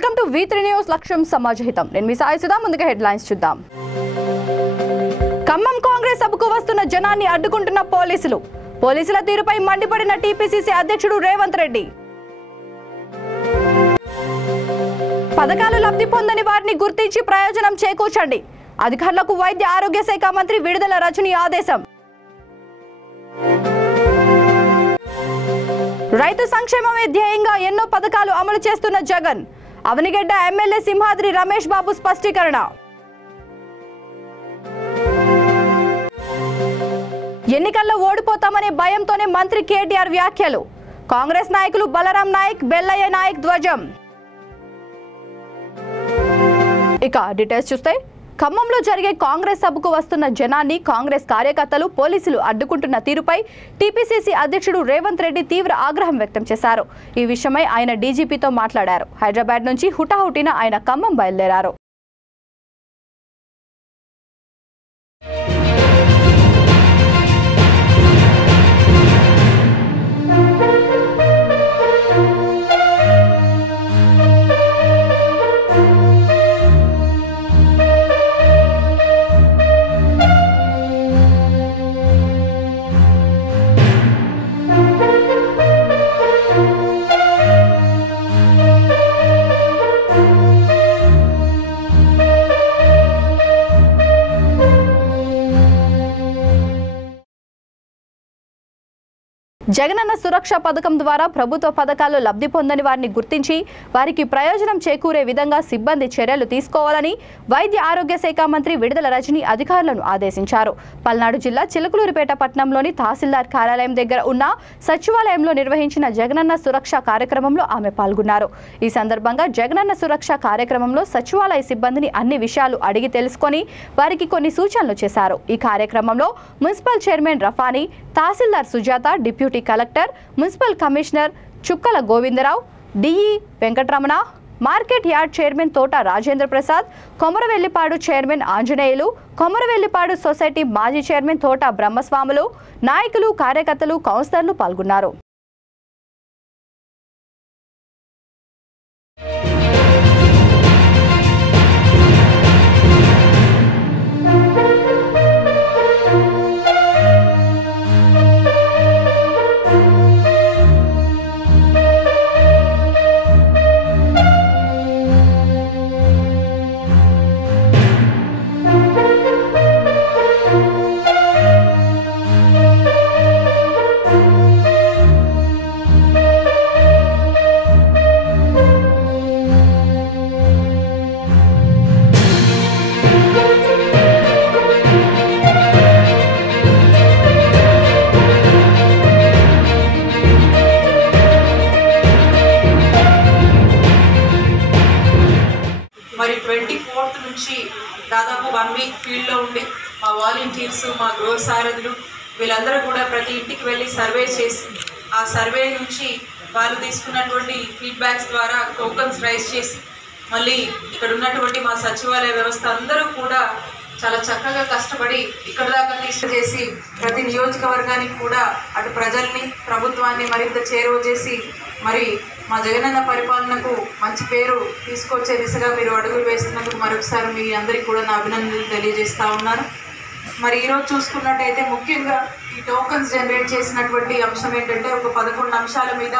Welcome to V3 news లక్ష్యం సమాజహితం. నేను మీ సాయి సుధా. ముందుగా హెడ్లైన్స్ చూద్దాం. ఖమ్మం కాంగ్రెస్ సభకు వస్తున్న జనాన్ని అడ్డుకుంటున్న పోలీసుల తీరుపై మండిపడిన టీపీసీసీ అధ్యక్షుడు రేవంత్ రెడ్డి. పథకాలు లబ్ధి పొందని వారిని గుర్తించి ప్రయోజనం చేకూర్చండి. అధికారులకు వైద్య ఆరోగ్య శాఖ మంత్రి విడుదల రజని ఆదేశం. రైతు సంక్షేమమే ధ్యేయంగా ఎన్నో పథకాలు అమలు చేస్తున్న జగన్. అవనిగడ్డ ఎమ్మెల్యే సింహాద్రి రమేష్ బాబు స్పష్టీకరణ. ఎన్నికల్లో ఓడిపోతామనే భయంతోనే మంత్రి కేటీఆర్ వ్యాఖ్యలు. కాంగ్రెస్ నాయకులు బలరాం నాయక్, బెల్లయ్య నాయక్ ధ్వజం. ఇక డీటెయిల్స్ చూస్తే, ఖమ్మంలో జరిగే కాంగ్రెస్ సభకు వస్తున్న జనాన్ని కాంగ్రెస్ కార్యకర్తలు, పోలీసులు అడ్డుకుంటున్న తీరుపై టీపీసీసీ అధ్యక్షుడు రేవంత్ రెడ్డి తీవ్ర ఆగ్రహం వ్యక్తం చేశారు. ఈ విషయమై ఆయన డీజీపీతో మాట్లాడారు. హైదరాబాద్ నుంచి హుటాహుటిన ఆయన ఖమ్మం బయలుదేరారు. జగనన్న సురక్ష పథకం ద్వారా ప్రభుత్వ పథకాలు లబ్ధి పొందని వారిని గుర్తించి వారికి ప్రయోజనం చేకూరే విధంగా సిబ్బంది చర్యలు తీసుకోవాలని వైద్య ఆరోగ్య శాఖ మంత్రి విడుదల రజని అధికారులను ఆదేశించారు. పల్నాడు జిల్లా చిలుకలూరిపేట పట్టణంలోని తహసీల్దార్ కార్యాలయం దగ్గర ఉన్న సచివాలయంలో నిర్వహించిన జగనన్న సురక్ష కార్యక్రమంలో ఆమె పాల్గొన్నారు. ఈ సందర్భంగా జగనన్న సురక్ష కార్యక్రమంలో సచివాలయ సిబ్బందిని అన్ని విషయాలు అడిగి తెలుసుకొని వారికి కొన్ని సూచనలు చేశారు. ఈ కార్యక్రమంలో మున్సిపల్ చైర్మన్ రఫానీ, తహసీల్దార్ Sujatha, deputy collector, municipal commissioner Chukkala Govindarao, DE Venkataramana, market yard chairman Thota Rajendra Prasad, Komaravellipadu chairman Anjaneyulu, Komaravellipadu society మాజీ చైర్మన్ తోట బ్రహ్మస్వాములు, నాయకులు, కార్యకర్తలు, కౌన్సిలర్లు పాల్గొన్నారు. మరి 24th నుంచి దాదాపు 1 వీక్ ఫీల్డ్లో ఉండి మా వాలంటీర్స్, మా గృహ సారథులు వీళ్ళందరూ కూడా ప్రతి ఇంటికి వెళ్ళి సర్వే చేసి ఆ సర్వే నుంచి వాళ్ళు తీసుకున్నటువంటి ఫీడ్బ్యాక్స్ ద్వారా టోకన్స్ రైజ్ చేసి మళ్ళీ ఇక్కడ ఉన్నటువంటి మా సచివాలయ వ్యవస్థ అందరూ కూడా చాలా చక్కగా కష్టపడి ఇక్కడ దాకా తీసుకుచేసి ప్రతి నియోజకవర్గానికి కూడా అటు ప్రజల్ని, ప్రభుత్వాన్ని మరింత చేరువ చేసి మరి మా జగనన్న పరిపాలనకు మంచి పేరు తీసుకొచ్చే దిశగా మీరు అడుగులు వేస్తున్నందుకు మరొకసారి మీ అందరికీ కూడా నా అభినందనలు తెలియజేస్తూ ఉన్నాను. మరి ఈరోజు చూసుకున్నట్టయితే ముఖ్యంగా ఈ టోకన్స్ జనరేట్ చేసినటువంటి అంశం ఏంటంటే ఒక 11 అంశాల మీద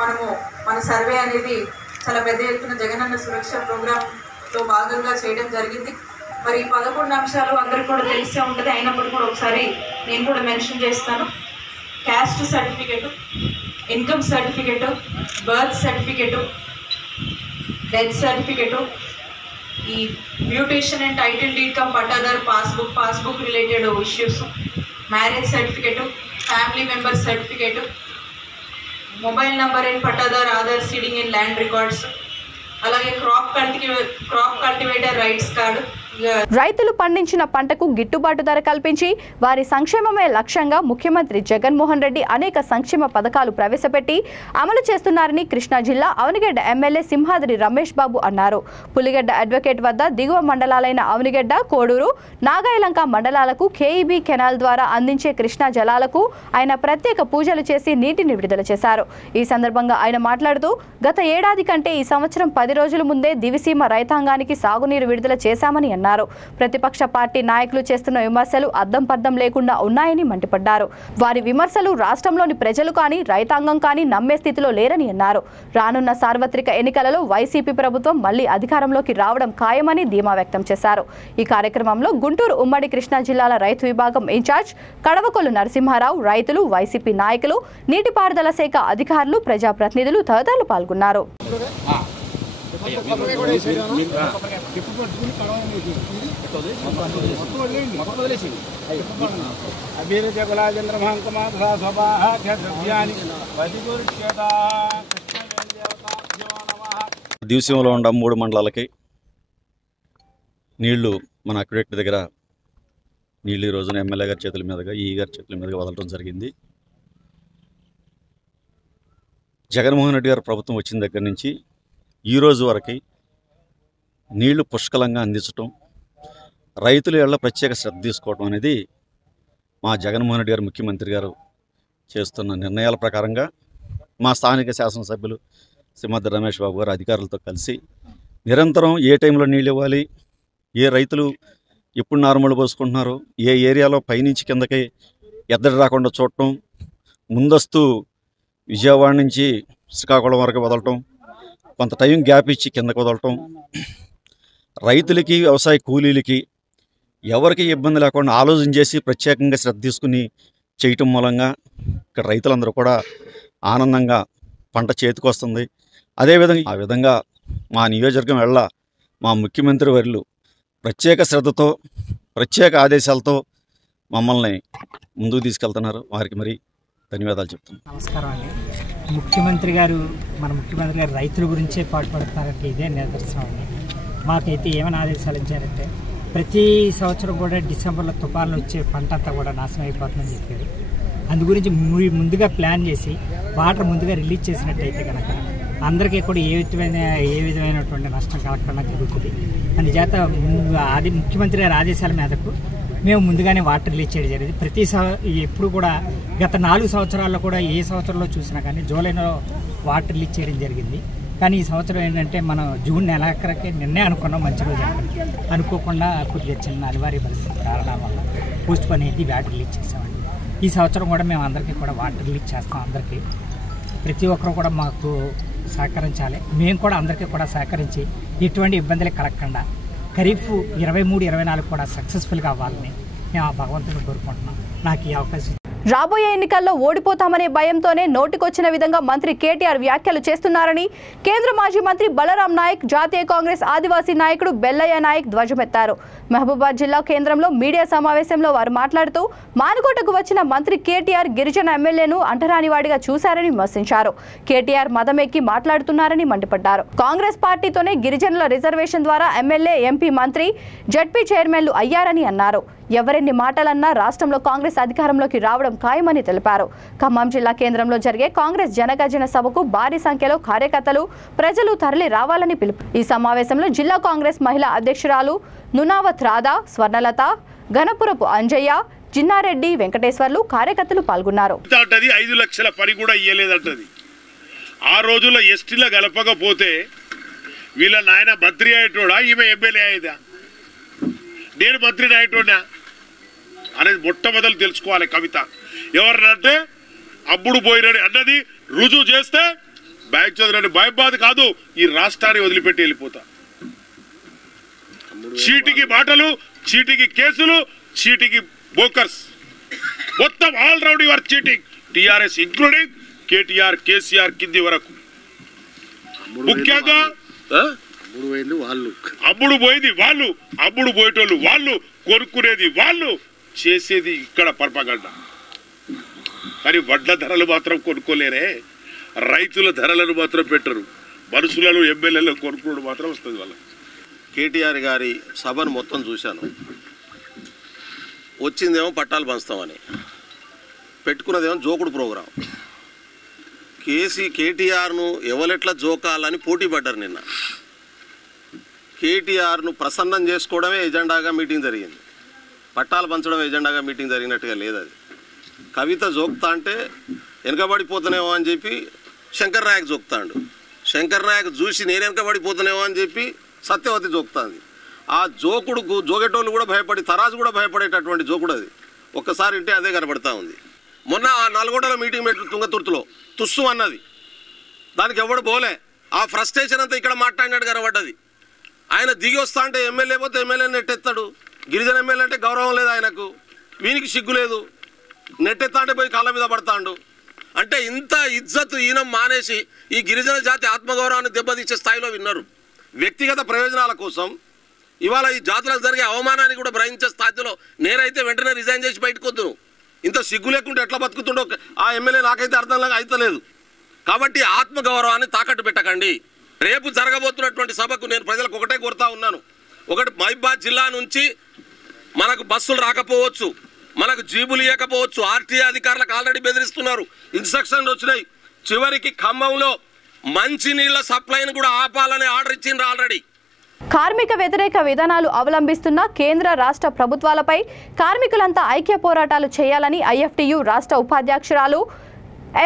మనము మన సర్వే అనేది చాలా పెద్ద ఎత్తున జగనన్న సురక్ష ప్రోగ్రాంలో భాగంగా చేయడం జరిగింది. మరి ఈ 11 అంశాలు అందరికీ కూడా తెలిసే ఉంటుంది. అయినప్పుడు కూడా ఒకసారి నేను కూడా మెన్షన్ చేస్తాను. Caste certificate, income certificate, birth certificate, death certificate, ఈ mutation and title deed cum pattadar passbook related issues, marriage certificate, family member certificate, mobile number and pattadar Aadhaar seeding and land records, అలాగే క్రాప్ కల్టివేటర్ రైట్స్ కార్డు, రైతులు పండించిన పంటకు గిట్టుబాటు ధర కల్పించి వారి సంక్షేమమే లక్ష్యంగా ముఖ్యమంత్రి జగన్మోహన్ రెడ్డి అనేక సంక్షేమ పథకాలు ప్రవేశపెట్టి అమలు చేస్తున్నారని కృష్ణా జిల్లా అవనిగడ్డ ఎమ్మెల్యే సింహాద్రి రమేష్ బాబు అన్నారు. పులిగడ్డ అడ్వకేట్ వద్ద దిగువ మండలాలైన అవనిగడ్డ, కోడూరు, నాగాయలంక మండలాలకు కేఈబీ కెనాల్ ద్వారా అందించే కృష్ణా జలాలకు ఆయన ప్రత్యేక పూజలు చేసి నీటిని విడుదల చేశారు. ఈ సందర్భంగా ఆయన మాట్లాడుతూ గత ఏడాది కంటే ఈ సంవత్సరం 10 రోజుల ముందే దివిసీమ రైతాంగానికి సాగునీరు విడుదల చేశామని అన్నారు. ప్రతిపక్ష పార్టీ నాయకులు చేస్తున్న విమర్శలు అద్దం పద్దం లేకుండా ఉన్నాయని మండిపడ్డారు. వారి విమర్శలు రాష్ట్రంలోని ప్రజలు కానీ రైతాంగం కానీ నమ్మే స్థితిలో లేరని అన్నారు. రానున్న సార్వత్రిక ఎన్నికలలో వైసీపీ ప్రభుత్వం మళ్లీ అధికారంలోకి రావడం ఖాయమని ధీమా వ్యక్తం చేశారు. ఈ కార్యక్రమంలో గుంటూరు ఉమ్మడి కృష్ణా జిల్లాల రైతు విభాగం ఇన్ఛార్జ్ కడవకొల్లు నరసింహారావు, రైతులు, వైసీపీ నాయకులు, నీటిపారుదల శాఖ అధికారులు, ప్రజాప్రతినిధులు తదితరులు పాల్గొన్నారు. దివిసీమలో ఉన్న 3 మండలాలకి నీళ్లు మన అక్విడక్ట్ దగ్గర నీళ్ళు ఈ రోజున ఎమ్మెల్యే గారి చేతుల మీదుగా, ఈ గారి చేతుల మీదుగా వదలడం జరిగింది. జగన్మోహన్ రెడ్డి గారు ప్రభుత్వం వచ్చిన దగ్గర నుంచి ఈ రోజు వరకు నీళ్లు పుష్కలంగా అందించడం, రైతుల ఏళ్ల ప్రత్యేక శ్రద్ధ తీసుకోవడం అనేది మా జగన్మోహన్ రెడ్డి గారు ముఖ్యమంత్రి గారు చేస్తున్న నిర్ణయాల ప్రకారంగా మా స్థానిక శాసనసభ్యులు సింహాద్రి రమేష్ బాబు గారు అధికారులతో కలిసి నిరంతరం ఏ టైంలో నీళ్ళు ఇవ్వాలి, ఏ రైతులు ఎప్పుడు నార్మల్ పోసుకుంటున్నారు, ఏ ఏరియాలో పైనుంచి కిందకి ఎద్దడి రాకుండా చూడటం, ముందస్తు విజయవాడ నుంచి శ్రీకాకుళం వరకు వదలటం, కొంత టైం గ్యాప్ ఇచ్చి కిందకు వదలటం, రైతులకి వ్యవసాయ కూలీలకి ఎవరికి ఇబ్బంది లేకుండా ఆలోచన చేసి ప్రత్యేకంగా శ్రద్ధ తీసుకుని చేయటం మూలంగా ఇక్కడ రైతులందరూ కూడా ఆనందంగా పంట చేతికి వస్తుంది. అదేవిధంగా ఆ విధంగా మా నియోజకవర్గం వెళ్ళ మా ముఖ్యమంత్రి వర్యులు ప్రత్యేక శ్రద్ధతో, ప్రత్యేక ఆదేశాలతో మమ్మల్ని ముందుకు తీసుకెళ్తున్నారు. వారికి మరి ధన్యవాదాలు చెప్తున్నాను. నమస్కారం అండి. ముఖ్యమంత్రి గారు రైతుల గురించే పాటుపడుతున్నారంటే ఇదే నిదర్శనం అండి. మాకైతే ఏమైనా ఆదేశాలు ఇచ్చారంటే ప్రతి సంవత్సరం కూడా డిసెంబర్లో తుఫాన్లు వచ్చే పంట అంతా కూడా నాశనం అయిపోతుందని చెప్పారు. అందు గురించి ముందుగా ప్లాన్ చేసి వాటర్ ముందుగా రిలీజ్ చేసినట్టయితే కనుక అందరికీ కూడా ఏ విధమైనటువంటి నష్టం కలగకుండా జరుగుతుంది. అందుచేత ముఖ్యమంత్రి గారి ఆదేశాల మేరకు మేము ముందుగానే వాటర్ రిలీజ్ చేయడం జరిగింది. ఎప్పుడు కూడా గత 4 సంవత్సరాల్లో కూడా ఏ సంవత్సరంలో చూసినా కానీ జూలైలో వాటర్ రిలీజ్ చేయడం జరిగింది. కానీ ఈ సంవత్సరం ఏంటంటే మనం జూన్ నెలాఖరికి నిన్నే అనుకున్నాం, మంచి రోజు అనుకోకుండా కొద్దిగా చిన్న అనివార్య పరిస్థితి కారణాల వల్ల పోస్ట్ పోన్ అయితే వాటర్ రిలీజ్ చేసామండి. ఈ సంవత్సరం కూడా మేము అందరికీ కూడా వాటర్ రిలీజ్ చేస్తాం. అందరికీ ప్రతి ఒక్కరు కూడా మాకు సహకరించాలి. మేము కూడా అందరికీ కూడా సహకరించి ఎటువంటి ఇబ్బందులు కలగకుండా ఖరీఫ్ 23-24 కూడా సక్సెస్ఫుల్గా అవ్వాలని మేము ఆ భగవంతుని కోరుకుంటున్నాం. నాకు ఈ అవకాశం రాబోయే ఎన్నికల్లో ఓడిపోతామనే భయంతోనే నోటికొచ్చిన విధంగా మంత్రి కేటీఆర్ వ్యాఖ్యలు చేస్తున్నారని కేంద్ర మాజీ మంత్రి బలరాం నాయక్, జాతీయ కాంగ్రెస్ ఆదివాసీ నాయకుడు బెల్లయ్య నాయక్ ధ్వజమెత్తారు. మహబూబాద్ జిల్లా కేంద్రంలో మీడియా సమావేశంలో వారు మాట్లాడుతూ మానుకోటకు వచ్చిన మంత్రి కేటీఆర్ గిరిజన ఎమ్మెల్యేను అంటరానివాడిగా చూశారని విమర్శించారు. కేటీఆర్ మదమెక్కి మాట్లాడుతున్నారని మండిపడ్డారు. కాంగ్రెస్ పార్టీతోనే గిరిజనుల రిజర్వేషన్ ద్వారా ఎమ్మెల్యే, ఎంపీ, మంత్రి, జడ్పీ చైర్మన్లు అయ్యారని అన్నారు. ఎవరెన్ని మాటలన్నా రాష్ట్రంలో కాంగ్రెస్ అధికారంలోకి రావడం ఖాయమని తెలిపారు. ఖమ్మం జిల్లా కేంద్రంలో జరిగే కాంగ్రెస్ జనగర్జన సభకు భారీ సంఖ్యలో కార్యకర్తలు, ప్రజలు తరలి రావాలని పిలుపు. ఈ సమావేశంలో జిల్లా కాంగ్రెస్ మహిళా అధ్యక్షురాలు నునావత్ రాధా, స్వర్ణలత, గణపురపు అంజయ్య, జిన్నారెడ్డి, వెంకటేశ్వర్లు కార్యకర్తలు పాల్గొన్నారు. 5 లక్షల పని కూడా ఇయ్యలేదంటది. ఆ రోజుల్లో ఎస్టీలో గలపకపోతే వీళ్ళ నాయన మంత్రి అయ్యేటోడా, ఈమె ఎమ్మెల్యే అయ్యేదా, నేను మంత్రిని అయ్యేటోడా అనేది మొట్టమొదలు తెలుసుకోవాలి. కవిత ఎవరినంటే అప్పుడు పోయినని అన్నది రుజువు చేస్తే బ్యాంక్ చదివినని భయబాధ కాదు, ఈ రాష్ట్రాన్ని వదిలిపెట్టి వెళ్ళిపోతా. చీటికి మాటలు, చీటికి కేసులు, చీటికి బోకర్స్, మొత్తం all round your cheating, TRS including KTR, KCR కింది వరకు. ముఖ్యంగా అమ్ముడు పోయింది వాళ్ళు, అమ్ముడు పోయేటోళ్ళు వాళ్ళు, కొనుక్కునేది వాళ్ళు, చేసేది ఇక్కడ పర్పగండ. కానీ వడ్ల ధరలు మాత్రం కొనుక్కోలేరే, రైతుల ధరలను మాత్రం పెట్టరు, మనుషులను ఎమ్మెల్యేలను కొనుక్కోవడం మాత్రం వస్తుంది వాళ్ళకి. కేటీఆర్ గారి సభను మొత్తం చూశాను. వచ్చిందేమో పట్టాలు పంచుతామని, పెట్టుకున్నదేమో జోకుడు ప్రోగ్రాం. కేటీఆర్ను ఎవరెట్లా జోకాలని పోటీ పడ్డారు. నిన్న కేటీఆర్ను ప్రసన్నం చేసుకోవడమే ఎజెండాగా మీటింగ్ జరిగింది. పట్టాలు పంచడం ఎజెండాగా మీటింగ్ జరిగినట్టుగా లేదు. అది కవిత జోక్తా అంటే వెనకబడిపోతున్నామో అని చెప్పి శంకర్ నాయక్ జోక్తాడు. శంకర్ నాయక్ చూసి నేను వెనకబడిపోతున్నామో అని చెప్పి సత్యవతి జోక్తాంది. ఆ జోకుడుకు జోగేటోళ్ళు కూడా భయపడి, తరాజు కూడా భయపడేటటువంటి జోకుడు అది. ఒక్కసారి ఇంటే అదే కనబడతా ఉంది. మొన్న ఆ నల్గొండలో మీటింగ్ పెట్టి తుంగతుర్తిలో తుస్సు అన్నది, దానికి ఎవడు పోలే. ఆ ఫ్రస్ట్రేషన్ అంతా ఇక్కడ మాట్లాడినట్టు కనబడ్డది. ఆయన దిగి వస్తా అంటే ఎమ్మెల్యే పోతే ఎమ్మెల్యే నెట్టెత్తాడు. గిరిజన ఎమ్మెల్యే అంటే గౌరవం లేదు ఆయనకు, వీనికి సిగ్గు లేదు. నెట్టెత్తా అంటే పోయి కాళ్ళ మీద పడతాడు. అంటే ఇంత ఇజ్జత్ ఈయన మానేసి ఈ గిరిజన జాతి ఆత్మగౌరవాన్ని దెబ్బతీసే స్థాయిలో విన్నారు. వ్యక్తిగత ప్రయోజనాల కోసం ఇవాళ ఈ జాతులకు జరిగే అవమానాన్ని కూడా భరించే స్థాయిలో నేనైతే వెంటనే రిజైన్ చేసి బయటకు వద్దును. ఇంత సిగ్గు లేకుంటే ఎట్లా బతుకుతుండో ఆ ఎమ్మెల్యే నాకైతే అర్థంలాగా అయితలేదు. కాబట్టి ఆత్మగౌరవాన్ని తాకట్టు పెట్టకండి. రేపు జరగబోతున్నటువంటి సభకు నేను ప్రజలకు ఒకటే కోరుతా ఉన్నాను. ఒకటి, మహబూబాబాద్ జిల్లా నుంచి మనకు బస్సులు రాకపోవచ్చు, మనకు జీబులు ఇవ్వకపోవచ్చు. ఆర్టీఏ అధికారులకు ఆల్రెడీ బెదిరిస్తున్నారు, ఇన్స్ట్రక్షన్లు వచ్చినాయి. చివరికి ఖమ్మంలో మంచినీళ్ల సప్లైని కూడా ఆపాలని ఆర్డర్ ఇచ్చిండ్రు ఆల్రెడీ. కార్మిక వ్యతిరేక విధానాలు అవలంబిస్తున్న కేంద్ర రాష్ట్ర ప్రభుత్వాలపై కార్మికులంతా ఐక్య పోరాటాలు చేయాలని ఐఎఫ్టియు రాష్ట్ర ఉపాధ్యక్షురాలు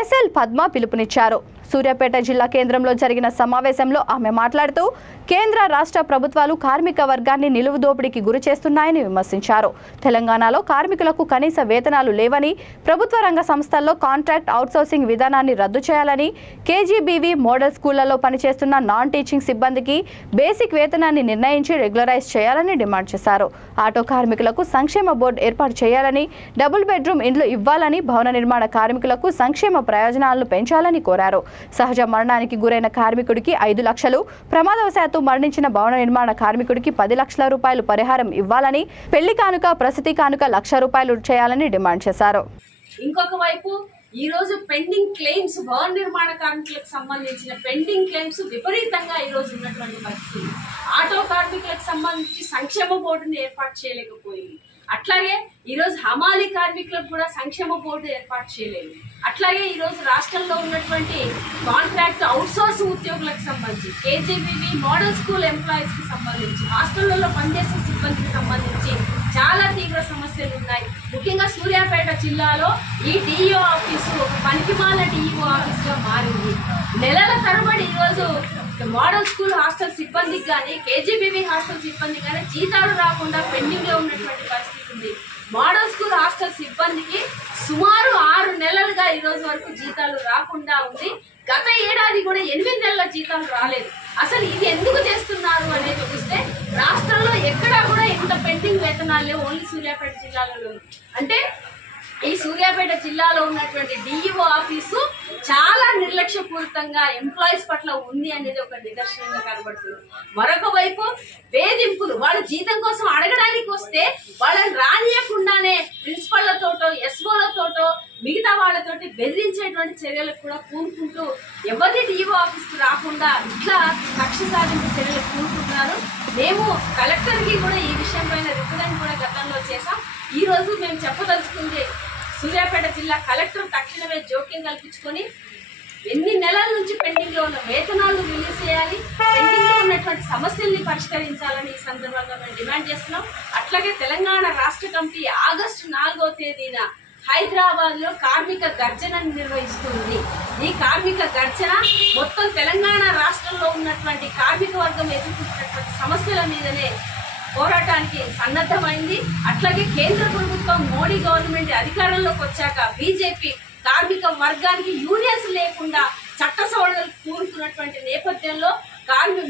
ఎస్ఎల్ పద్మ పిలుపునిచ్చారు. సూర్యాపేట జిల్లా కేంద్రంలో జరిగిన సమావేశంలో ఆమె మాట్లాడుతూ కేంద్ర రాష్ట్ర ప్రభుత్వాలు కార్మిక వర్గాన్ని నిలువు దోపిడీకి గురి చేస్తున్నాయని విమర్శించారు. తెలంగాణలో కార్మికులకు కనీస వేతనాలు లేవని, ప్రభుత్వ రంగ సంస్థల్లో కాంట్రాక్ట్ అవుట్సోర్సింగ్ విధానాన్ని రద్దు చేయాలని, కేజీబీవీ మోడల్ స్కూళ్లలో పనిచేస్తున్న నాన్ టీచింగ్ సిబ్బందికి బేసిక్ వేతనాన్ని నిర్ణయించి రెగ్యులరైజ్ చేయాలని డిమాండ్ చేశారు. ఆటో కార్మికులకు సంక్షేమ బోర్డు ఏర్పాటు చేయాలని, డబుల్ బెడ్రూమ్ ఇండ్లు ఇవ్వాలని, భవన నిర్మాణ కార్మికులకు సంక్షేమ ప్రయోజనాలను పెంచాలని కోరారు. సహజ మరణానికి గురైన కార్మికుడికి 5 లక్షలు, ప్రమాదవశాత్తు మరణించిన భవన నిర్మాణ కార్మికుడికి 10 లక్షల రూపాయలు పరిహారం ఇవ్వాలని, పెళ్లి కానుక, ప్రసూతి కానుక 1 లక్ష రూపాయలు చేయాలని డిమాండ్ చేశారు. ఇంకొక వైపు ఈ రోజు పెండింగ్ క్లెయిమ్స్, భవన నిర్మాణ కార్మికులకు సంబంధించిన పెండింగ్ క్లెయిమ్స్ విపరీతంగా ఈ రోజు ఉన్నటువంటి పరిస్థితి. ఆటో కార్మికులకు సంబంధించి సంక్షేమ బోర్డుని ఏర్పాటు చేయలేకపోయింది. అట్లాగే ఈ రోజు హమాలీ కార్మికులకు కూడా సంక్షేమ బోర్డు ఏర్పాటు చేయలేదు. అట్లాగే ఈ రోజు రాష్ట్రంలో ఉన్నటువంటి కాంట్రాక్ట్ అవుట్సోర్స్ ఉద్యోగులకు సంబంధించి, కేజీబీవీ మోడల్ స్కూల్ ఎంప్లాయీస్ కి సంబంధించి, హాస్టళ్లలో పనిచేసే సిబ్బందికి సంబంధించి చాలా తీవ్ర సమస్యలు ఉన్నాయి. ముఖ్యంగా సూర్యాపేట జిల్లాలో ఈ డిఈఓ ఆఫీసు ఒక పనికిమాల డిఈఓ ఆఫీస్ గా మారింది. నెలల తరబడి ఈ రోజు మోడల్ స్కూల్ హాస్టల్ సిబ్బందికి కానీ, కేజీబీవీ హాస్టల్ సిబ్బందికి కానీ జీతాలు రాకుండా పెండింగ్ లో ఉన్నటువంటి పరిస్థితి ఉంది. మోడల్ స్కూల్ హాస్టల్ సిబ్బందికి సుమారు 6 నెలలుగా ఈ రోజు వరకు జీతాలు రాకుండా ఉంది. గత ఏడాది కూడా 8 నెలల జీతాలు రాలేదు. అసలు ఇది ఎందుకు చేస్తున్నారు అనేది చూస్తే రాష్ట్రంలో ఎక్కడా కూడా ఇంత పెండింగ్ వేతనాలు లేవు, ఓన్లీ సూర్యాపేట జిల్లాలో. అంటే ఈ సూర్యాపేట జిల్లాలో ఉన్నటువంటి డిఈఓ ఆఫీసు చాలా నిర్లక్ష్యపూరితంగా ఎంప్లాయీస్ పట్ల ఉంది అనేది ఒక నిదర్శనంగా కనబడుతుంది. మరొక వైపు వేధింపులు, వాళ్ళు జీతం కోసం అడగడానికి వస్తే వాళ్ళని రానియకుండానే ప్రిన్సిపళ్లతోటో, ఎస్ఓలతోటో, మిగతా వాళ్ళతోటి బెదిరించేటువంటి చర్యలకు కూడా పూనుకుంటూ ఎవరి డిఈఓ ఆఫీస్కి రాకుండా ఇట్లా కక్ష సాధింపు చర్యలకు పూనుకుంటున్నారు. మేము కలెక్టర్కి కూడా ఈ విషయం పైన రిప్రజెంట్ కూడా గతంలో చేశాం. ఈ రోజు మేము చెప్పదలుచుకుంది, సూర్యాపేట జిల్లా కలెక్టర్ తక్షణమే జోక్యం కల్పించుకొని ఎన్ని నెలల నుంచి పెండింగ్ లో ఉన్న వేతనాలు రిలీజ్ చేయాలి, పెండింగ్ లో ఉన్నటువంటి సమస్యల్ని పరిష్కరించాలని ఈ సందర్భంగా మేము డిమాండ్ చేస్తున్నాం. అట్లాగే తెలంగాణ రాష్ట్ర కమిటీ ఆగస్టు 4వ తేదీన హైదరాబాద్ లో కార్మిక గర్జన నిర్వహిస్తుంది. ఈ కార్మిక గర్జన మొత్తం తెలంగాణ రాష్ట్రంలో ఉన్నటువంటి కార్మిక వర్గం ఎదుర్కొంటున్నటువంటి సమస్యల మీదనే పోరాటానికి సన్నద్ధమైంది. అట్లాగే కేంద్ర ప్రభుత్వం, మోడీ గవర్నమెంట్ అధికారంలోకి వచ్చాక బీజేపీ కార్మిక వర్గానికి యూనియన్స్ లేకుండా చట్ట సవరణలు కూరుకున్నటువంటి నేపథ్యంలో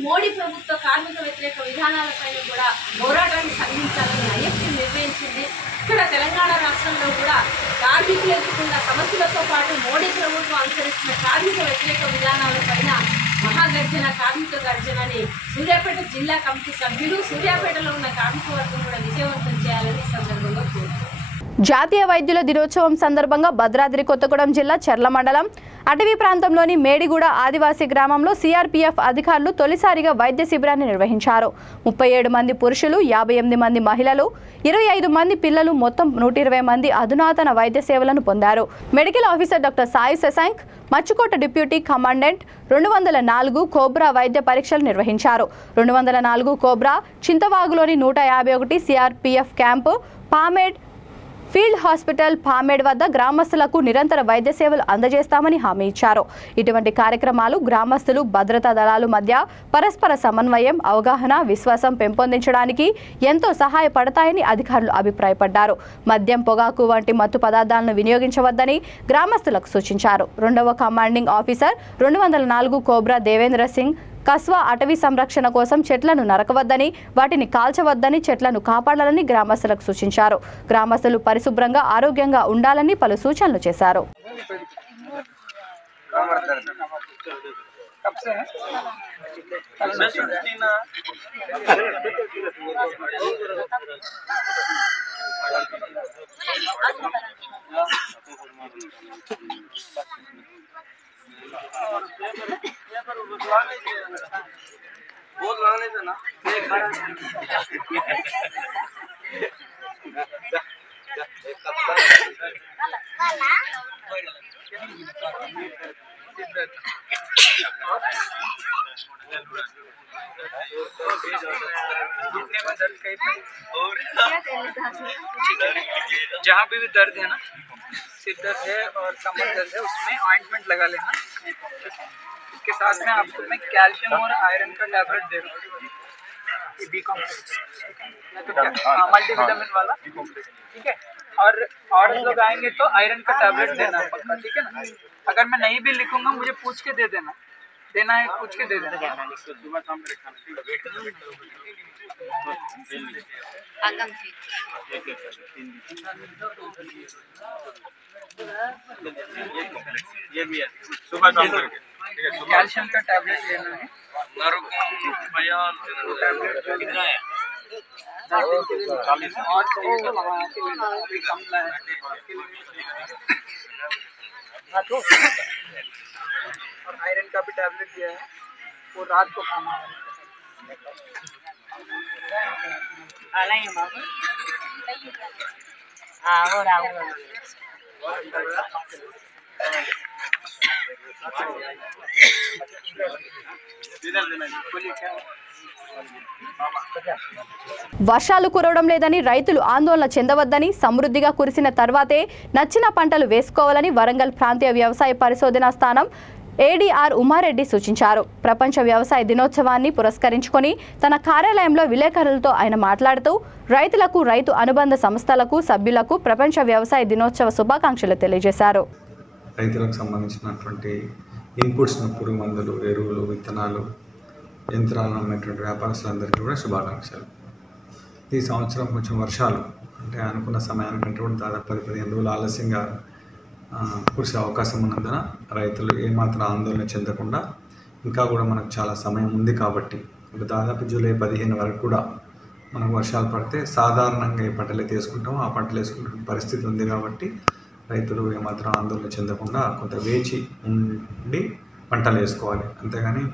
మోడీ ప్రభుత్వ కార్మిక వ్యతిరేక విధానాలపైన కూడా పోరాటాన్ని సంధించాలని ఐఎఫ్టీ నిర్ణయించింది. ఇక్కడ తెలంగాణ రాష్ట్రంలో కూడా కార్మికులు ఎదుర్కొన్న సమస్యలతో పాటు మోడీ ప్రభుత్వం అనుసరిస్తున్న కార్మిక వ్యతిరేక విధానాలపైన మహాగర్జన, కార్మిక గర్జనని సూర్యాపేట జిల్లా కమిటీ సభ్యులు, సూర్యాపేటలో ఉన్న కార్మిక వర్గం కూడా విజయవంతం చేయాలని సందర్భంగా కోరుతున్నారు. జాతీయ వైద్యుల దినోత్సవం సందర్భంగా భద్రాద్రి కొత్తగూడెం జిల్లా చర్ల మండలం అటవీ ప్రాంతంలోని మేడిగూడ ఆదివాసీ గ్రామంలో సిఆర్పీఎఫ్ అధికారులు తొలిసారిగా వైద్య శిబిరాన్ని నిర్వహించారు. 37 మంది పురుషులు, 58 మంది మహిళలు, 25 మంది పిల్లలు, మొత్తం 120 మంది అధునాతన వైద్య సేవలను పొందారు. Medical officer doctor Sai Shashank, Machukota deputy commandant 204 COBRA వైద్య పరీక్షలు నిర్వహించారు. 204 కోబ్రా చింతవాగులోని 151 CRPF camp, Pamed field hospital Pamed వద్ద గ్రామస్తులకు నిరంతర వైద్య సేవలు అందజేస్తామని హామీ ఇచ్చారు. ఇటువంటి కార్యక్రమాలు గ్రామస్తులు, భద్రతా దళాల మధ్య పరస్పర సమన్వయం, అవగాహన, విశ్వాసం పెంపొందించడానికి ఎంతో సహాయపడతాయని అధికారులు అభిప్రాయపడ్డారు. మద్యం, పొగాకు వంటి మత్తు పదార్థాలను వినియోగించవద్దని గ్రామస్తులకు సూచించారు. 2వ commanding officer 204 COBRA Devendra Singh Kaswa అటవీ సంరక్షణ కోసం చెట్లను నరకవద్దని, వాటిని కాల్చవద్దని, చెట్లను కాపాడాలని గ్రామస్తులకు సూచించారు. గ్రామస్తులు పరిశుభ్రంగా, ఆరోగ్యంగా ఉండాలని పలు సూచనలు చేశారు. जहाँ पे भी दर्द है ना, सिर दर्द है और कमर दर्द है, उसमें ऑइंटमेंट लगा लेना। इसके साथ में आपको मैं कैल्शियम और आयरन का टैबलेट दे रहा हूँ, ये बी कॉम्प्लेक्स, मल्टीविटामिन वाला, ठीक है। और लोग आएंगे तो आयरन का टैबलेट देना पक्का, ठीक है ना। अगर मैं नहीं भी लिखूंगा मुझे पूछ के दे देना, देना है पूछ के दे देना। ये भी है, सुबह शाम करके कैल्शियम का टैबलेट लेना है। कितना है? और आयरन का भी टैबलेट दिया है, वो रात को खाना है। వర్షాలు కురవడం లేదని రైతులు ఆందోళన చెందవద్దని, సమృద్ధిగా కురిసిన తర్వాతే నచ్చిన పంటలు వేసుకోవాలని వరంగల్ ప్రాంతీయ వ్యవసాయ పరిశోధనా స్థానం ఏడీఆర్ ఉమారెడ్డి సూచించారు. ప్రపంచ వ్యవసాయ దినోత్సవాన్ని పురస్కరించుకొని తన కార్యాలయంలో విలేకరులతో ఆయన మాట్లాడుతూ రైతులకు, రైతు అనుబంధ సంస్థలకు, సభ్యులకు ప్రపంచ వ్యవసాయ దినోత్సవ శుభాకాంక్షలు తెలియజేశారు. రైతులకు సంబంధించినటువంటి ఇన్పుట్స్, పురుగు మందులు, ఎరువులు, విత్తనాలు, యంత్రాలను అమ్మేటువంటి వ్యాపారస్తులందరికీ కూడా శుభాకాంక్షలు. ఈ సంవత్సరం కొంచెం వర్షాలు అంటే అనుకున్న సమయానికంటే కూడా దాదాపు 10-15 రోజులు ఆలస్యంగా కురిసే అవకాశం ఉన్నందున రైతులు ఏమాత్రం ఆందోళన చెందకుండా, ఇంకా కూడా మనకు చాలా సమయం ఉంది కాబట్టి దాదాపు జూలై 15 వరకు కూడా మనకు వర్షాలు పడితే సాధారణంగా ఏ పంటలు తీసుకుంటామో ఆ పంటలు వేసుకుంటున్న పరిస్థితి ఉంది కాబట్టి రైతులు ఏమాత్రం ఆందోళన చెందకుండా కొంత వేచి ఉండి పంటలు వేసుకోవాలి. అంతేగాని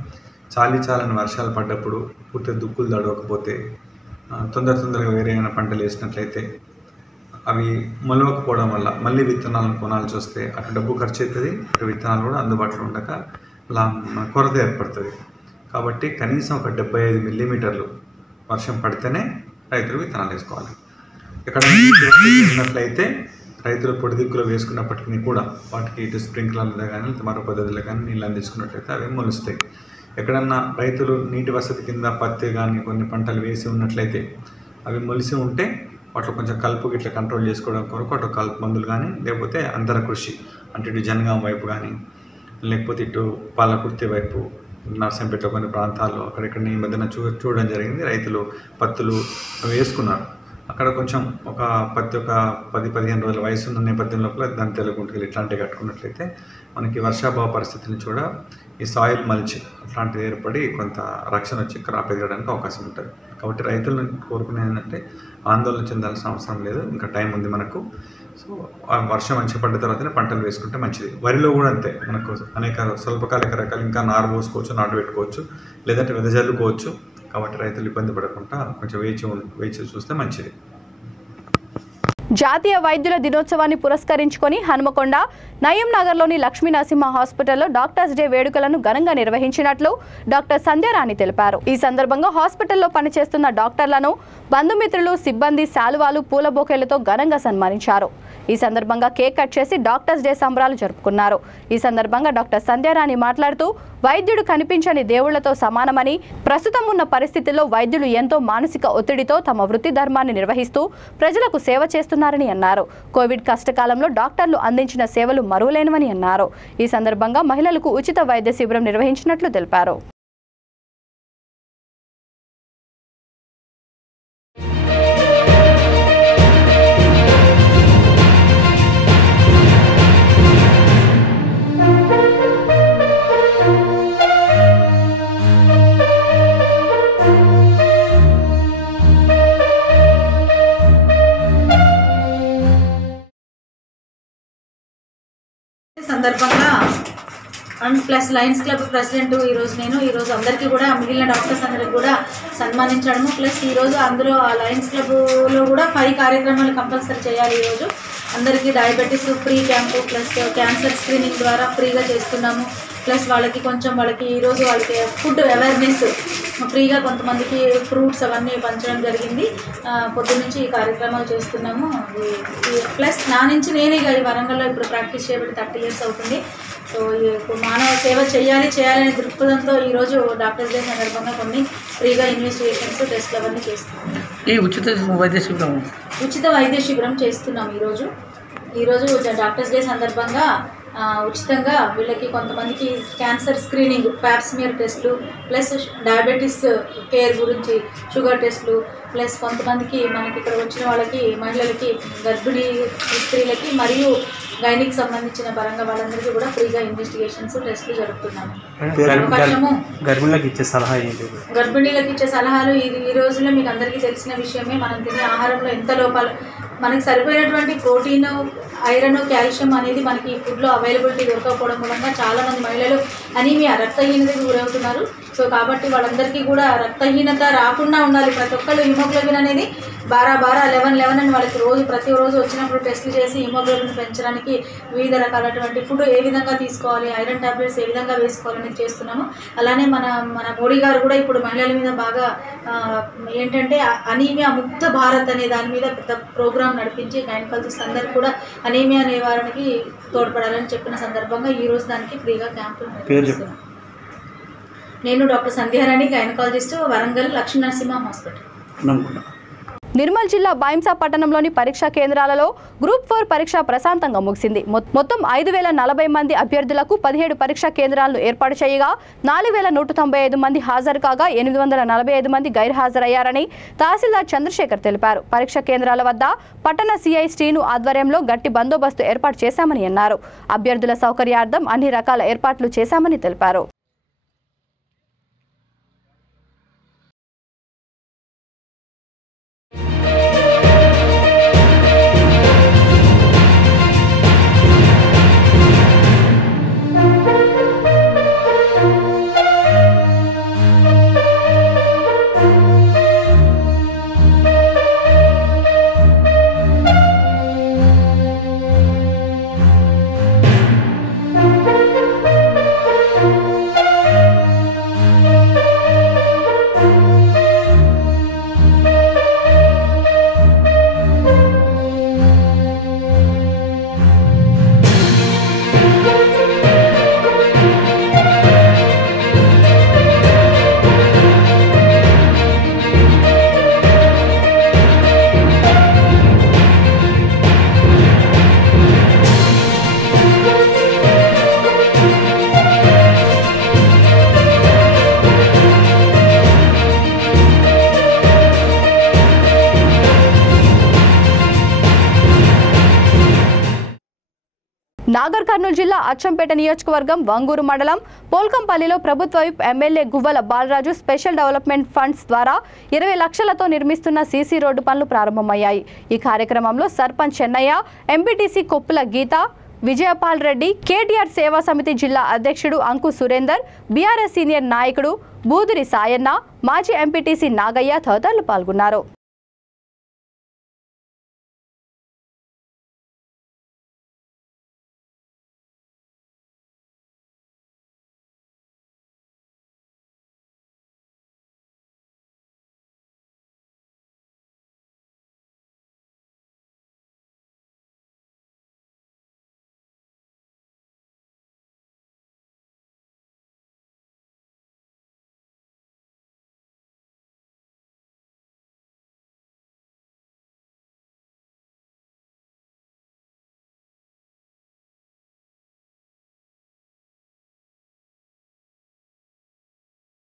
చాలని వర్షాలు పడ్డప్పుడు పూర్తి దుక్కులు తడవకపోతే తొందరగా వేరే ఏమైనా పంటలు వేసినట్లయితే అవి మొలవకపోవడం వల్ల మళ్ళీ విత్తనాలను కొనాల్సి వస్తే అటు డబ్బు ఖర్చు అవుతుంది, అటు విత్తనాలు కూడా అందుబాటులో ఉండక కొరత ఏర్పడుతుంది. కాబట్టి కనీసం ఒక 75 మిల్లీమీటర్లు వర్షం పడితేనే రైతులు విత్తనాలు వేసుకోవాలి. ఎక్కడ ఉన్నట్లయితే రైతులు పొడి దిక్కులో వేసుకున్నప్పటికీ కూడా వాటికి ఇటు స్ప్రింక్లర్లు కానీ మరో పద్ధతులు కానీ నీళ్ళు అందించుకున్నట్లయితే అవి మొలుస్తాయి. ఎక్కడన్నా రైతులు నీటి వసతి కింద పత్తి కానీ కొన్ని పంటలు వేసి ఉన్నట్లయితే అవి మొలిసి ఉంటే వాటిలో కొంచెం కలుపు గిట్ల కంట్రోల్ చేసుకోవడం కొరకు అటు కలుపు మందులు కానీ, లేకపోతే అంతర కృషి అంటే ఇటు జనగాం వైపు కానీ, లేకపోతే ఇటు పాలకుర్తి వైపు, నర్సంపేట కొన్ని ప్రాంతాల్లో అక్కడెక్కడ ఈ మధ్యన చూడడం జరిగింది. రైతులు పత్తులు వేసుకున్నారు. అక్కడ కొంచెం ఒక పత్తి ఒక 10-15 రోజుల వయసు ఉన్న నేపథ్యం లోపల దాని తెలుగుంటుకెళ్ళి ఇట్లాంటివి కట్టుకున్నట్లయితే మనకి వర్షాభావ పరిస్థితిని చూడ ఈ సాయిల్ మల్చ్ అట్లాంటివి ఏర్పడి కొంత రక్షణ వచ్చి క్రాప్ ఎదగడానికి అవకాశం ఉంటుంది. కాబట్టి రైతులను కోరుకునేది ఏంటంటే ఆందోళన చెందాల్సిన అవసరం లేదు, ఇంకా టైం ఉంది మనకు. సో ఆ వర్షం మంచిగా పడ్డ తర్వాతనే పంటలు వేసుకుంటే మంచిది. వరిలో కూడా అంతే, మనకు అనేక స్వల్పకాలిక రకాలు ఇంకా నారు పోసుకోవచ్చు, నాటు పెట్టుకోవచ్చు, లేదంటే వెదజల్లుకోవచ్చు. కాబట్టి రైతులు ఇబ్బంది పడకుండా కొంచెం వేచి చూస్తే మంచిది. జాతీయ వైద్యుల దినోత్సవాన్ని పురస్కరించుకొని హనుమకొండ నయం నగర్లోని లక్ష్మీ నరసింహ హాస్పిటల్లో డాక్టర్స్ డే వేడుకలను ఘనంగా నిర్వహించినట్లు డాక్టర్ సంధ్యారాణి తెలిపారు. ఈ సందర్భంగా హాస్పిటల్లో పనిచేస్తున్న డాక్టర్లను బంధుమిత్రులు, సిబ్బంది శాలువాలు, పూల బొకేలతో ఘనంగా సన్మానించారు. ఈ సందర్భంగా కేక్ కట్ చేసి డాక్టర్స్ డే సంబరాలు జరుపుకున్నారు. ఈ సందర్భంగా డాక్టర్ సంధ్యారాణి మాట్లాడుతూ వైద్యుడు కనిపించని దేవుళ్లతో సమానమని, ప్రస్తుతం ఉన్న పరిస్థితుల్లో వైద్యులు ఎంతో మానసిక ఒత్తిడితో తమ వృత్తి ధర్మాన్ని నిర్వహిస్తూ ప్రజలకు సేవ చేస్తున్నారని అన్నారు. కోవిడ్ కష్టకాలంలో డాక్టర్లు అందించిన సేవలు మరువలేనివని అన్నారు. ఈ సందర్భంగా మహిళలకు ఉచిత వైద్య శిబిరం నిర్వహించినట్లు తెలిపారు. సందర్భంగా and plus Lions club president ఈరోజు అందరికీ కూడా మిగిలిన డాక్టర్స్ అందరికి కూడా సన్మానించడము, ప్లస్ ఈరోజు అందులో ఆ లయన్స్ క్లబ్లో కూడా 5 కార్యక్రమాలు కంపల్సరీ చేయాలి. ఈరోజు అందరికీ diabetes free camp, plus cancer screening ద్వారా ఫ్రీగా చేస్తున్నాము. ప్లస్ వాళ్ళకి ఈరోజు వాళ్ళకి ఫుడ్ అవేర్నెస్ ఫ్రీగా కొంతమందికి ఫ్రూట్స్ అవన్నీ పంచడం జరిగింది. పొద్దున్నుంచి ఈ కార్యక్రమాలు చేస్తున్నాము. ప్లస్ నా నుంచి నేనే ఈ వరంగల్లో ఇప్పుడు ప్రాక్టీస్ చేయబడి 30 years అవుతుంది. సో మానవ సేవ చేయాలనే దృక్పథంతో ఈరోజు డాక్టర్స్ డే సందర్భంగా కొన్ని ఫ్రీగా ఇన్వెస్టిగేషన్స్, టెస్ట్లు అవన్నీ చేస్తున్నాము. ఈ ఉచిత వైద్య శిబిరం చేస్తున్నాం. ఈరోజు డాక్టర్స్ డే సందర్భంగా ఉచితంగా వీళ్ళకి కొంతమందికి క్యాన్సర్ స్క్రీనింగ్, ప్యాప్స్మియర్ టెస్టులు, ప్లస్ డయాబెటీస్ కేర్ గురించి షుగర్ టెస్టులు, ప్లస్ కొంతమందికి మనకి ఇక్కడ వచ్చిన వాళ్ళకి మహిళలకి, గర్భిణీ స్త్రీలకి మరియు గైనిక్ సంబంధించిన పరంగా వాళ్ళందరికీ కూడా ఫ్రీగా ఇన్వెస్టిగేషన్స్, టెస్టులు జరుపుతున్నాము. గర్భిణీలకు ఇచ్చే సలహాలు ఈ రోజుల్లో మీకు అందరికీ తెలిసిన విషయమే. మనం తినే ఆహారంలో ఎంత లోపాలు, మనకి సరిపోయినటువంటి ప్రోటీన్, ఐరన్, కాల్షియం అనేది మనకి ఈ ఫుడ్లో అవైలబిలిటీ దొరకకపోవడం మూలంగా చాలామంది మహిళలు అనీమియా, రక్తహీనతకు గురవుతున్నారు. సో కాబట్టి వాళ్ళందరికీ కూడా రక్తహీనత రాకుండా ఉండాలి. ప్రతి ఒక్కళ్ళు హిమోగ్లోబిన్ అనేది 11 అని వాళ్ళకి ప్రతిరోజు వచ్చినప్పుడు టెస్టులు చేసి హిమోగ్లోబిన్ పెంచడానికి వివిధ రకాలటువంటి ఫుడ్ ఏ విధంగా తీసుకోవాలి, ఐరన్ టాబ్లెట్స్ ఏ విధంగా వేసుకోవాలని చేస్తున్నాము. అలానే మన మోడీ గారు కూడా ఇప్పుడు మహిళల మీద బాగా ఏంటంటే అనీమియా ముక్త భారత్ అనే దాని మీద పెద్ద ప్రోగ్రాం నడిపించి గైనకాలజిస్ట్ అందరికీ కూడా అనీమియా నివారణకి తోడ్పడాలని చెప్పిన సందర్భంగా ఈరోజు దానికి ఫ్రీగా క్యాంపులు నిర్వహిస్తున్నాం. నేను doctor Sandhyarani, gynaecologist, Warangal Lakshmi Narasimha hospital. Nirmal జిల్లా బైంసా పట్టణంలోని పరీక్షా కేంద్రాలలో గ్రూప్ 4 పరీక్ష ప్రశాంతంగా ముగిసింది. మొత్తం 5040 మంది అభ్యర్థులకు 17 పరీక్షా కేంద్రాలను ఏర్పాటు చేయగా 4195 మంది హాజరు కాగా 845 మంది గైర్హాజరయ్యారని తహసీల్దార్ చంద్రశేఖర్ తెలిపారు. పరీక్షా కేంద్రాల వద్ద పట్టణ సిఐ శ్రీను ఆధ్వర్యంలో గట్టి బందోబస్తు ఏర్పాటు చేశామని అన్నారు. అభ్యర్థుల సౌకర్యార్థం అన్ని రకాల ఏర్పాట్లు చేశామని తెలిపారు. నాగర్ కర్నూలు జిల్లా అచ్చంపేట నియోజకవర్గం వంగూరు మండలం పోల్కంపల్లిలో ప్రభుత్వ whip MLA Guvvala Balaraju special development funds ద్వారా 20 లక్షలతో నిర్మిస్తున్న సీసీ రోడ్డు పనులు ప్రారంభమయ్యాయి. ఈ కార్యక్రమంలో సర్పంచ్ చెన్నయ్య, ఎంపీటీసీ కొప్పుల గీత, విజయపాల్ రెడ్డి, కేటీఆర్ సేవా సమితి జిల్లా అధ్యక్షుడు అంకు సురేందర్, బీఆర్ఎస్ సీనియర్ నాయకుడు బూదురి సాయన్న, మాజీ ఎంపీటీసీ నాగయ్య తదితరులు పాల్గొన్నారు.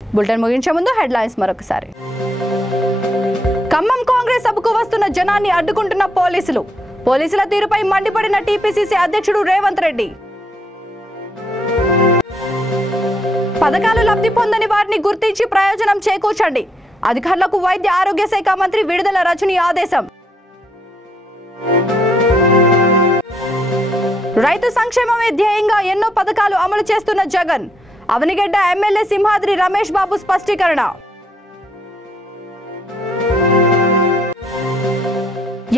బులెటిన్ ముగించే ముందు హెడ్లైన్స్ మరొకసారి. ఖమ్మం కాంగ్రెస్ సభకు వస్తున్న జనాన్ని అడ్డుకుంటున్న పోలీసులు. పోలీసుల తీరుపై మండిపడిన టీపీసీసీ అధ్యక్షుడు రేవంత్ రెడ్డి. పథకాలు లబ్ధి పొందని వారిని గుర్తించి ప్రయోజనం చేకూర్చండి. అధికారులకు వైద్య ఆరోగ్య శాఖ మంత్రి విడుదల రజని ఆదేశం. రైతు సంక్షేమమే ధ్యేయంగా ఎన్నో పథకాలు అమలు చేస్తున్న జగన్. అవనిగడ్డ ఎమ్మెల్యే సింహాద్రి రమేష్ బాబు స్పష్టీకరణ.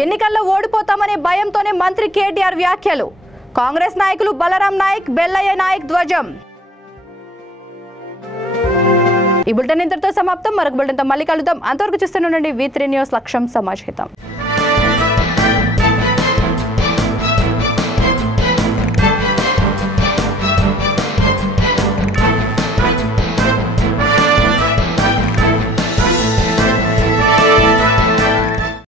ఎన్నికల్లో ఓడిపోతామనే భయంతోనే మంత్రి కేటీఆర్ వ్యాఖ్యలు. కాంగ్రెస్ నాయకులు బలరాం నాయక్, బెల్లయ్య నాయక్ ధ్వజం. ఈ బులెటిన్ ఇంతటితో సమాప్తం. మరొక బులెటిన్తో మళ్ళీ కలుద్దాం. అంతవరకు చూస్తూనే ఉండండి V3 న్యూస్. లక్ష్యం సమాజహితం.